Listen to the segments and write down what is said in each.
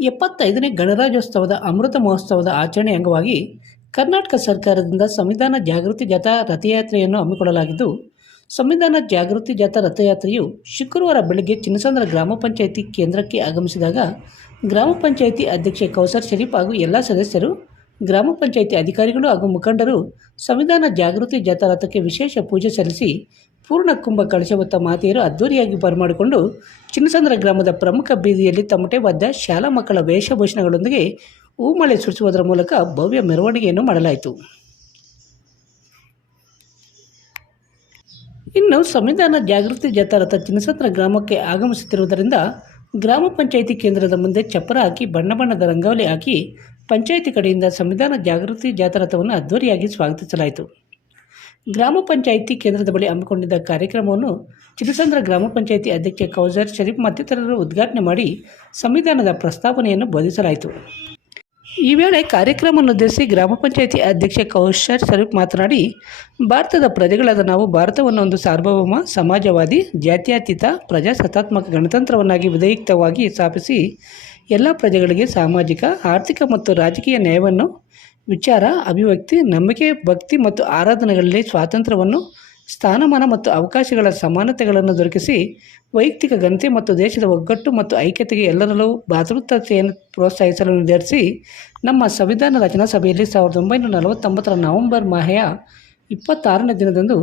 ಎಪ್ಪತ್ತೈದನೇ ಗಣರಾಜ್ಯೋತ್ಸವದ ಅಮೃತ ಮಹೋತ್ಸವದ ಆಚರಣೆ ಅಂಗವಾಗಿ ಕರ್ನಾಟಕ ಸರ್ಕಾರದಿಂದ ಸಂವಿಧಾನ ಜಾಗೃತಿ ಜಾಥಾ ರಥಯಾತ್ರೆಯನ್ನು ಹಮ್ಮಿಕೊಳ್ಳಲಾಗಿದ್ದು, ಸಂವಿಧಾನ ಜಾಗೃತಿ ಜಾಥಾ ರಥಯಾತ್ರೆಯು ಶುಕ್ರವಾರ ಬೆಳಗ್ಗೆ ಚಿನ್ನಸಂದ್ರ ಗ್ರಾಮ ಪಂಚಾಯಿತಿ ಕೇಂದ್ರಕ್ಕೆ ಆಗಮಿಸಿದಾಗ ಗ್ರಾಮ ಪಂಚಾಯಿತಿ ಅಧ್ಯಕ್ಷೆ ಕೌಸರ್ ಶರೀಫ್ ಹಾಗೂ ಎಲ್ಲ ಸದಸ್ಯರು ಗ್ರಾಮ ಪಂಚಾಯಿತಿ ಅಧಿಕಾರಿಗಳು ಹಾಗೂ ಮುಖಂಡರು ಸಂವಿಧಾನ ಜಾಗೃತಿ ಜಾಥಾ ವಿಶೇಷ ಪೂಜೆ ಸಲ್ಲಿಸಿ ಪೂರ್ಣ ಕುಂಭ ಕಳಶವತ್ತ ಮಾತೆಯರು ಅದ್ದೂರಿಯಾಗಿ ಬರಮಾಡಿಕೊಂಡು ಚಿನ್ನಸಂದ್ರ ಗ್ರಾಮದ ಪ್ರಮುಖ ಬೀದಿಯಲ್ಲಿ ತಮಟೆ ವಾದ್ಯ ಶಾಲಾ ಮಕ್ಕಳ ವೇಷಭೂಷಣಗಳೊಂದಿಗೆ ಹೂಮಳೆ ಸುರಿಸುವುದರ ಮೂಲಕ ಭವ್ಯ ಮೆರವಣಿಗೆಯನ್ನು ಮಾಡಲಾಯಿತು. ಇನ್ನು ಸಂವಿಧಾನ ಜಾಗೃತಿ ಜಾಥಾ ರಥ ಚಿನ್ನಸಂದ್ರ ಗ್ರಾಮಕ್ಕೆ ಆಗಮಿಸುತ್ತಿರುವುದರಿಂದ ಗ್ರಾಮ ಪಂಚಾಯಿತಿ ಕೇಂದ್ರದ ಮುಂದೆ ಚಪ್ಪರ ಹಾಕಿ ಬಣ್ಣ ಬಣ್ಣದ ರಂಗೋಲಿ ಹಾಕಿ ಪಂಚಾಯಿತಿ ಕಡೆಯಿಂದ ಸಂವಿಧಾನ ಜಾಗೃತಿ ಜಾಥರಥವನ್ನು ಅದ್ದೂರಿಯಾಗಿ ಸ್ವಾಗತಿಸಲಾಯಿತು. ಗ್ರಾಮ ಪಂಚಾಯಿತಿ ಕೇಂದ್ರದ ಬಳಿ ಹಮ್ಮಿಕೊಂಡಿದ್ದ ಕಾರ್ಯಕ್ರಮವನ್ನು ಚಿತ್ರಸಂದ್ರ ಗ್ರಾಮ ಪಂಚಾಯಿತಿ ಅಧ್ಯಕ್ಷ ಕೌಜರ್ ಶರೀಫ್ ಮತ್ತಿತರರು ಉದ್ಘಾಟನೆ ಮಾಡಿ ಸಂವಿಧಾನದ ಪ್ರಸ್ತಾವನೆಯನ್ನು ಬೋಧಿಸಲಾಯಿತು. ಈ ವೇಳೆ ಕಾರ್ಯಕ್ರಮವನ್ನು ಉದ್ದೇಶಿಸಿ ಗ್ರಾಮ ಪಂಚಾಯಿತಿ ಅಧ್ಯಕ್ಷ ಕೌಶರ್ ಶರೀಫ್ ಮಾತನಾಡಿ, ಭಾರತದ ಪ್ರಜೆಗಳಾದ ನಾವು ಭಾರತವನ್ನು ಒಂದು ಸಾರ್ವಭೌಮ, ಸಮಾಜವಾದಿ, ಜಾತ್ಯತೀತ, ಪ್ರಜಾಸತ್ತಾತ್ಮಕ ಗಣತಂತ್ರವನ್ನಾಗಿ ವಿಧೇಯುಕ್ತವಾಗಿ ಸ್ಥಾಪಿಸಿ ಎಲ್ಲ ಪ್ರಜೆಗಳಿಗೆ ಸಾಮಾಜಿಕ, ಆರ್ಥಿಕ ಮತ್ತು ರಾಜಕೀಯ ನ್ಯಾಯವನ್ನು, ವಿಚಾರ, ಅಭಿವ್ಯಕ್ತಿ, ನಂಬಿಕೆ, ಭಕ್ತಿ ಮತ್ತು ಆರಾಧನೆಗಳಲ್ಲಿ ಸ್ವಾತಂತ್ರ್ಯವನ್ನು, ಸ್ಥಾನಮಾನ ಮತ್ತು ಅವಕಾಶಗಳ ಸಮಾನತೆಗಳನ್ನು ದೊರಕಿಸಿ ವೈಯಕ್ತಿಕ ಘನತೆ ಮತ್ತು ದೇಶದ ಒಗ್ಗಟ್ಟು ಮತ್ತು ಐಕ್ಯತೆಗೆ ಎಲ್ಲರಲ್ಲೂ ಭಾತೃತ್ವತೆಯನ್ನು ಪ್ರೋತ್ಸಾಹಿಸಲು ನಿರ್ಧರಿಸಿ ನಮ್ಮ ಸಂವಿಧಾನ ರಚನಾ ಸಭೆಯಲ್ಲಿ ಸಾವಿರದ ಒಂಬೈನೂರ ನಲವತ್ತೊಂಬತ್ತರ ನವೆಂಬರ್ ಮಾಹೆಯ ಇಪ್ಪತ್ತಾರನೇ ದಿನದಂದು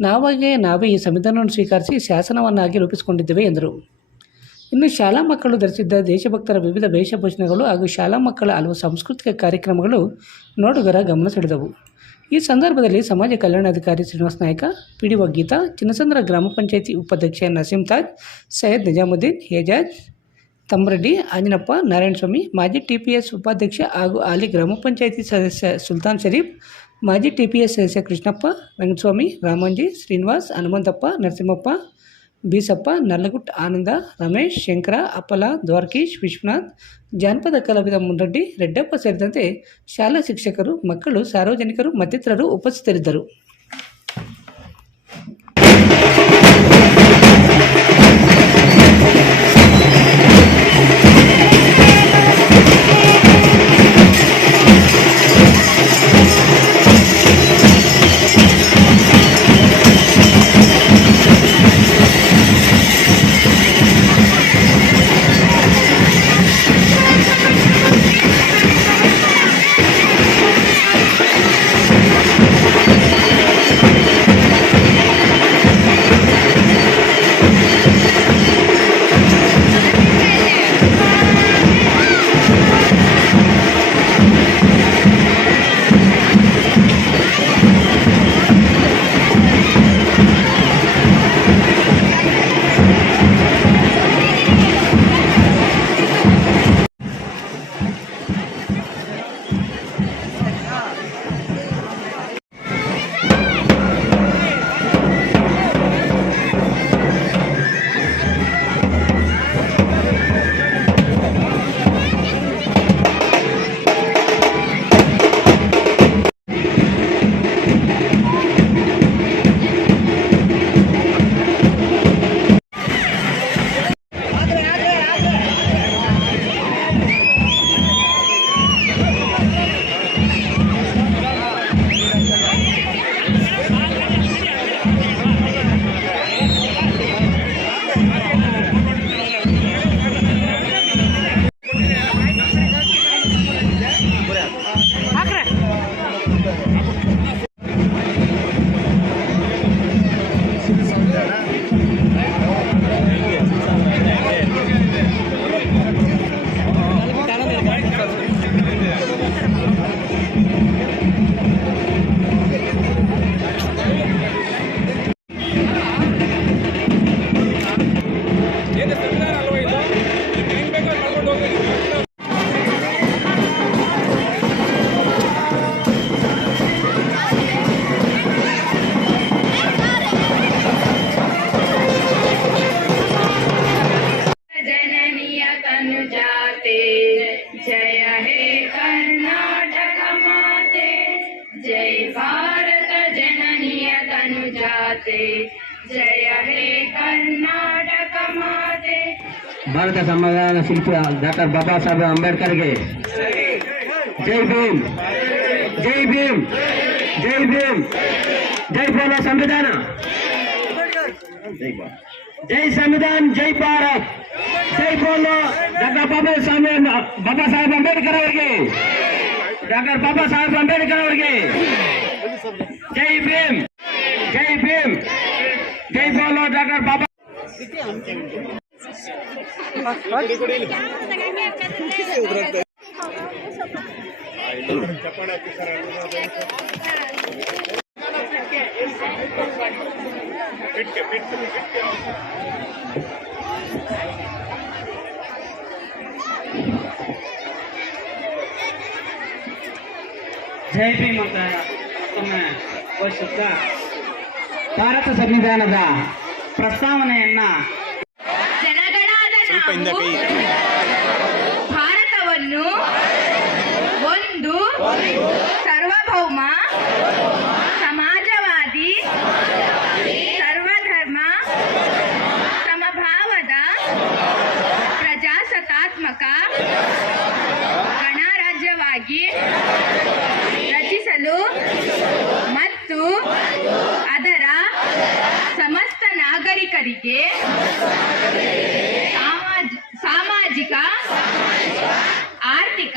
ನಾವಾಗಿಯೇ ನಾವೇ ಈ ಸಂವಿಧಾನವನ್ನು ಸ್ವೀಕರಿಸಿ ಶಾಸನವನ್ನಾಗಿ ರೂಪಿಸಿಕೊಂಡಿದ್ದೇವೆ ಎಂದರು. ಇನ್ನು ಶಾಲಾ ಮಕ್ಕಳು ಧರಿಸಿದ್ದ ದೇಶಭಕ್ತರ ವಿವಿಧ ವೇಷಭೂಷಣಗಳು ಹಾಗೂ ಶಾಲಾ ಮಕ್ಕಳ ಹಲವು ಸಾಂಸ್ಕೃತಿಕ ಕಾರ್ಯಕ್ರಮಗಳು ನೋಡುಗರ ಗಮನ ಸೆಳೆದವು. ಈ ಸಂದರ್ಭದಲ್ಲಿ ಸಮಾಜ ಕಲ್ಯಾಣಾಧಿಕಾರಿ ಶ್ರೀನಿವಾಸ ನಾಯಕ ಪಿ ಡಿ ಗೀತಾ, ಚಿನ್ನಸಂದ್ರ ಗ್ರಾಮ ಪಂಚಾಯಿತಿ ಉಪಾಧ್ಯಕ್ಷ ನಸೀಂ ತಾಜ್, ಸೈಯದ್ ನಿಜಾಮುದ್ದೀನ್, ಹೇಜಾಜ್ ತಮ್ರೆಡ್ಡಿ ಆಂಜನಪ್ಪ, ನಾರಾಯಣಸ್ವಾಮಿ, ಮಾಜಿ ಟಿ ಪಿ ಎಸ್ ಉಪಾಧ್ಯಕ್ಷ ಹಾಗೂ ಹಾಲಿ ಗ್ರಾಮ ಪಂಚಾಯಿತಿ ಸದಸ್ಯ ಸುಲ್ತಾನ್ ಶರೀಫ್, ಮಾಜಿ ಟಿ ಪಿ ಎಸ್ ಸದಸ್ಯ ಕೃಷ್ಣಪ್ಪ ವೆಂಕಟಸ್ವಾಮಿ ರಾಮಂಜಿ, ಶ್ರೀನಿವಾಸ್, ಹನುಮಂತಪ್ಪ, ನರಸಿಂಹಪ್ಪ ಬೀಸಪ್ಪ ನಲ್ಲಗುಟ್ ಆನಂದ, ರಮೇಶ್, ಶಂಕರ ಅಪ್ಪಲ ದ್ವಾರಕೀಶ್, ವಿಶ್ವನಾಥ್, ಜಾನಪದ ಕಲಾವಿದ ಮುನ್ರೆಡ್ಡಿ, ರೆಡ್ಡಪ್ಪ ಸೇರಿದಂತೆ ಶಾಲಾ ಶಿಕ್ಷಕರು, ಮಕ್ಕಳು, ಸಾರ್ವಜನಿಕರು, ಮತ್ತಿತರರು ಉಪಸ್ಥಿತರಿದ್ದರು. ಭಾರತ ಸಂವಿಧಾನ ಶಿಲ್ಪಿ ಡಾಕ್ಟರ್ ಬಾಬಾ ಸಾಹೇಬ್ ಅಂಬೇಡ್ಕರ್ಗೆ ಜೈ ಭೀಮ್ ಜೈ ಭೀಮ್ ಜೈ ಭೀಮ್ ಜೈ ಬೋಲೋ ಸಂವಿಧಾನ ಜೈ ಸಂವಿಧಾನ್ ಜೈ ಭಾರತ್ ಜೈ ಬೋಲೋ ಡಾಕ್ಟರ್ ಬಾಬಾ ಸಾಹೇಬ್ ಬಾಬಾ ಸಾಹೇಬ್ ಅಂಬೇಡ್ಕರ್ ಅವರಿಗೆ ಡಾಕ್ಟರ್ ಬಾಬಾ ಸಾಹೇಬ್ ಅಂಬೇಡ್ಕರ್ ಅವರಿಗೆ ಜೈ ಭೀಮ್ ಜೈ ಭೀಮ್ ಜೈ ಬೋಲೋ ಡಾಕ್ಟರ್ ಬಾಬಾ ಜೈ ಭೀಮ್ ಭಾರತ ಸಂವಿಧಾನದ ಪ್ರಸ್ತಾವನೆಯನ್ನ ನಾವು ಭಾರತವನ್ನು ಒಂದು ಸರ್ವಭೌಮ ಸಮಾಜವಾದಿ ಸರ್ವಧರ್ಮ ಸಮಭಾವದ ಪ್ರಜಾಸತ್ತಾತ್ಮಕ ಗಣರಾಜ್ಯವಾಗಿ ರಚಿಸಲು ಮತ್ತು ಅದರ ಸಮಸ್ತ ನಾಗರಿಕರಿಗೆ ಸಾಮಾಜ- ಸಾಮಾಜಿಕ ಆರ್ಥಿಕ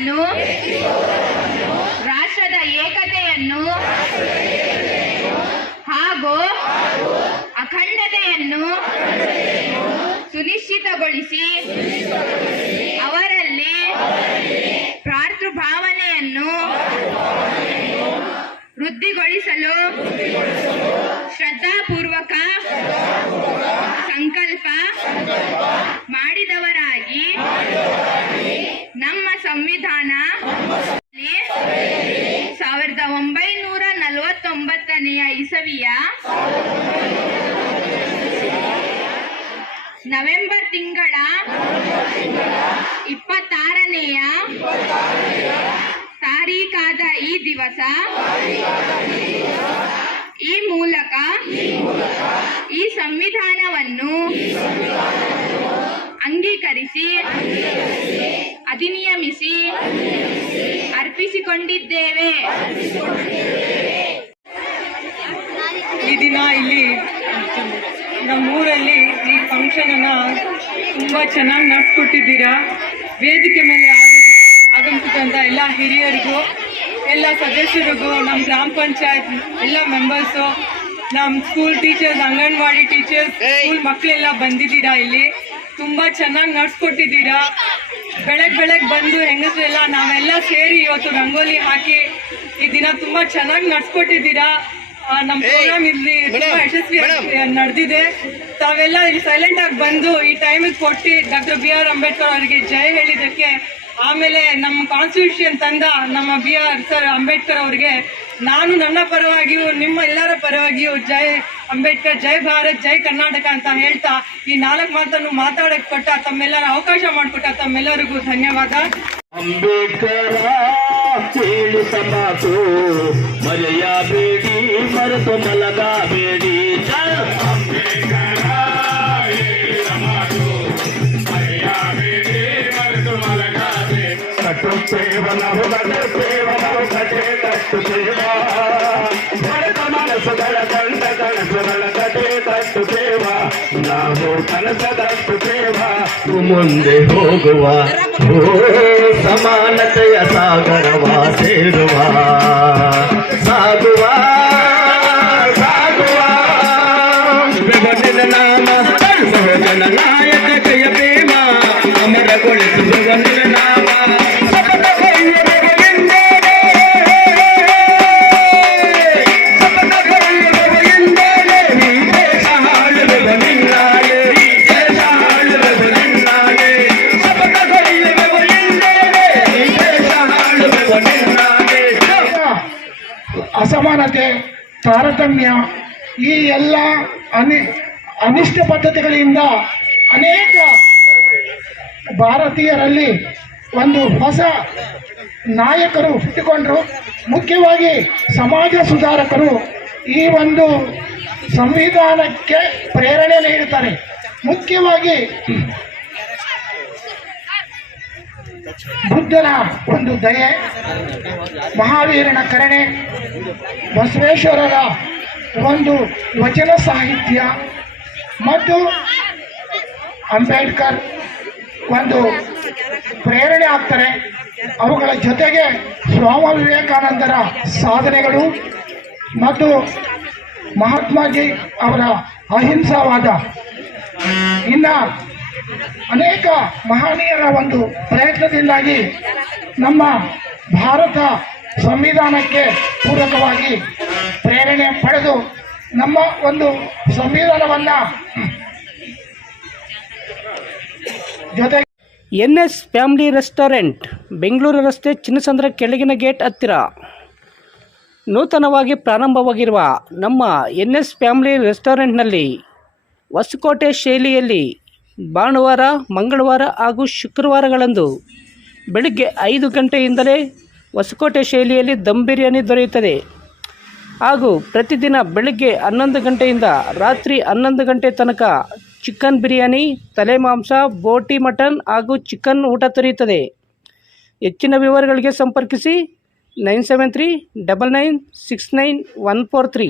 ಗೌರವವನ್ನು ರಾಷ್ಟ್ರದ ಏಕತೆಯನ್ನು ಹಾಗೂ ಅಖಂಡತೆಯನ್ನು ಸುನಿಶ್ಚಿತಗೊಳಿಸಿ ಅವರಲ್ಲಿ ಭಾವನೆಯನ್ನು ವೃದ್ಧಿಗೊಳಿಸಲು ಶ್ರದ್ಧಾಪೂರ್ವಕ ಸಂಕಲ್ಪ ಮಾಡಿದವರಾಗಿ ನಮ್ಮ ಸಂವಿಧಾನ ಸಾವಿರದ ಒಂಬೈನೂರ ನಲವತ್ತೊಂಬತ್ತನೆಯ ಇಸವಿಯ ನವೆಂಬರ್ ತಿಂಗಳ ಇಪ್ಪತ್ತಾರನೆಯ ತಾರೀಕಾದ ಈ ದಿವಸ ಈ ಮೂಲಕ ಈ ಸಂವಿಧಾನವನ್ನು ಅಂಗೀಕರಿಸಿ ಅಧಿನಿಯಮಿಸಿ ಅರ್ಪಿಸಿಕೊಂಡಿದ್ದೇವೆ. ಈ ದಿನ ಇಲ್ಲಿ ನಮ್ಮೂರಲ್ಲಿ ಈ ಫಂಕ್ಷನ್ ಅನ್ನ ತುಂಬಾ ಚೆನ್ನಾಗಿ ನಡ್ಸ್ಕೊಟ್ಟಿದ್ದೀರಾ? ವೇದಿಕೆ ಮೇಲೆ ಆಗ- ಆಗಮಿಸಿದಂತ ಎಲ್ಲ ಹಿರಿಯರಿಗೂ ಎಲ್ಲ ಸದಸ್ಯರಿಗೂ ನಮ್ಮ ಗ್ರಾಮ ಪಂಚಾಯತ್ ಎಲ್ಲ ಮೆಂಬರ್ಸು ನಮ್ಮ school teachers anganwadi teachers school ಮಕ್ಕಳೆಲ್ಲ ಬಂದಿದ್ದೀರಾ ಇಲ್ಲಿ? ತುಂಬಾ ಚೆನ್ನಾಗಿ ನಡ್ಸ್ಕೊಟ್ಟಿದ್ದೀರಾ? ಬೆಳಗ್ ಬೆಳಗ್ ಬಂದು ಹೆಂಗಸರೆಲ್ಲ ನಾವೆಲ್ಲ ಸೇರಿ ಇವತ್ತು ರಂಗೋಲಿ ಹಾಕಿ ಈ ದಿನ ತುಂಬಾ ಚೆನ್ನಾಗಿ ನಡ್ಸ್ಕೊಟ್ಟಿದ್ದೀರಾ. ನಮ್ ನಮ್ಮ ಪ್ರೋಗ್ರಾಮ್ ಇಲ್ಲಿ ತುಂಬಾ ಯಶಸ್ವಿ ನಡೆದಿದೆ. ತಾವೆಲ್ಲ ಇಲ್ಲಿ ಸೈಲೆಂಟ್ ಆಗಿ ಬಂದು ಈ ಟೈಮಿಗೆ ಕೊಟ್ಟು ಡಾಕ್ಟರ್ ಬಿ ಆರ್ ಅಂಬೇಡ್ಕರ್ ಅವರಿಗೆ ಜಯ ಹೇಳಿದ್ದಕ್ಕೆ ಆಮೇಲೆ ನಮ್ಮ ಕಾನ್ಸ್ಟಿಟ್ಯೂಷನ್ ತಂದ ನಮ್ಮ ಬಿ ಆರ್ ಸರ್ ಅಂಬೇಡ್ಕರ್ ಅವರಿಗೆ ನಾನು ನನ್ನ ಪರವಾಗಿಯೂ ನಿಮ್ಮ ಎಲ್ಲರ ಪರವಾಗಿಯೂ ಜೈ ಅಂಬೇಡ್ಕರ್ ಜೈ ಭಾರತ್ ಜೈ ಕರ್ನಾಟಕ ಅಂತ ಹೇಳ್ತಾ ಈ ನಾಲ್ಕು ಮಾತನ್ನು ಮಾತಾಡಕ್ ಕೊಟ್ಟ ತಮ್ಮೆಲ್ಲರ ಅವಕಾಶ ಮಾಡಿಕೊಟ್ಟ ತಮ್ಮೆಲ್ಲರಿಗೂ ಧನ್ಯವಾದ ಅಂಬೇಡ್ಕರ ಕೇಳಿಸ ಮಾತು ಮರೆಯಬೇಡಿ ಮರೆತು ಮಲಗಬೇಡಿ ಮುಂದೆ ಹೋಗುವ ಸಮಾನತೆಯ ಸಾಗರವ ಸೇರುವ ತಾರತಮ್ಯ ಈ ಎಲ್ಲ ಅನಿ ಅನಿಷ್ಟ ಪದ್ಧತಿಗಳಿಂದ ಅನೇಕ ಭಾರತೀಯರಲ್ಲಿ ಒಂದು ಹೊಸ ನಾಯಕರು ಹುಟ್ಟಿಕೊಂಡರು. ಮುಖ್ಯವಾಗಿ ಸಮಾಜ ಸುಧಾರಕರು ಈ ಒಂದು ಸಂವಿಧಾನಕ್ಕೆ ಪ್ರೇರಣೆ ನೀಡುತ್ತಾರೆ. ಮುಖ್ಯವಾಗಿ ಬುದ್ಧನ ಒಂದು ದಯೆ, ಮಹಾವೀರನ ಕರಣೆ, ಬಸವೇಶ್ವರರ ಒಂದು ವಚನ ಸಾಹಿತ್ಯ, ಮತ್ತು ಅಂಬೇಡ್ಕರ್ ಒಂದು ಪ್ರೇರಣೆ ಆಗ್ತಾರೆ. ಅವುಗಳ ಜೊತೆಗೆ ಸ್ವಾಮಿ ವಿವೇಕಾನಂದರ ಸಾಧನೆಗಳು ಮತ್ತು ಮಹಾತ್ಮಾಜಿ ಅವರ ಅಹಿಂಸಾವಾದ. ಇನ್ನ ಅನೇಕ ಮಹನೀಯರ ಒಂದು ಪ್ರಯತ್ನದಿಂದಾಗಿ ನಮ್ಮ ಭಾರತ ಸಂವಿಧಾನಕ್ಕೆ ಪೂರಕವಾಗಿ ಪ್ರೇರಣೆ ಪಡೆದು ನಮ್ಮ ಒಂದು ಸಂವಿಧಾನವನ್ನ ಜೊತೆ N S family restaurant, Bengaluru ರಸ್ತೆ ಚಿನ್ನಸಂದ್ರ ಕೆಳಗಿನ ಗೇಟ್ ಹತ್ತಿರ. ನೂತನವಾಗಿ ಪ್ರಾರಂಭವಾಗಿರುವ ನಮ್ಮ ಎನ್ ಎಸ್ ಫ್ಯಾಮಿಲಿ ರೆಸ್ಟೋರೆಂಟ್ನಲ್ಲಿ ಹೊಸಕೋಟೆ ಶೈಲಿಯಲ್ಲಿ ಭಾನುವಾರ, ಮಂಗಳವಾರ ಹಾಗೂ ಶುಕ್ರವಾರಗಳಂದು ಬೆಳಿಗ್ಗೆ ಐದು ಗಂಟೆಯಿಂದಲೇ ಹೊಸಕೋಟೆ ಶೈಲಿಯಲ್ಲಿ ದಮ್ ಬಿರಿಯಾನಿ ದೊರೆಯುತ್ತದೆ. ಹಾಗೂ ಪ್ರತಿದಿನ ಬೆಳಗ್ಗೆ ಹನ್ನೊಂದು ಗಂಟೆಯಿಂದ ರಾತ್ರಿ ಹನ್ನೊಂದು ಗಂಟೆ ತನಕ ಚಿಕನ್ ಬಿರಿಯಾನಿ, ತಲೆ ಮಾಂಸ, ಬೋಟಿ ಮಟನ್ ಹಾಗೂ ಚಿಕನ್ ಊಟ ದೊರೆಯುತ್ತದೆ. ಹೆಚ್ಚಿನ ವಿವರಗಳಿಗೆ ಸಂಪರ್ಕಿಸಿ nine seven three double nine six nine one four three.